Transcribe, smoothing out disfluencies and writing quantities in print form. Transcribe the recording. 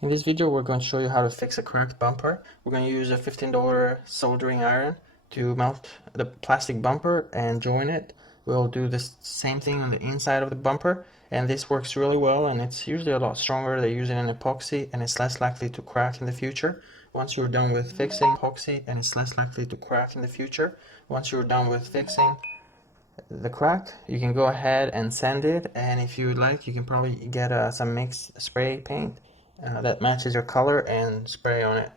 In this video, we're going to show you how to fix a cracked bumper. We're going to use a $15 soldering iron to melt the plastic bumper and join it. We'll do the same thing on the inside of the bumper, and this works really well, and it's usually a lot stronger. They use it in epoxy, and it's less likely to crack in the future. Once you're done with fixing epoxy, and it's less likely to crack in the future. Once you're done with fixing the crack, you can go ahead and sand it, and if you would like, you can probably get some mixed spray paint that matches your color and spray on it.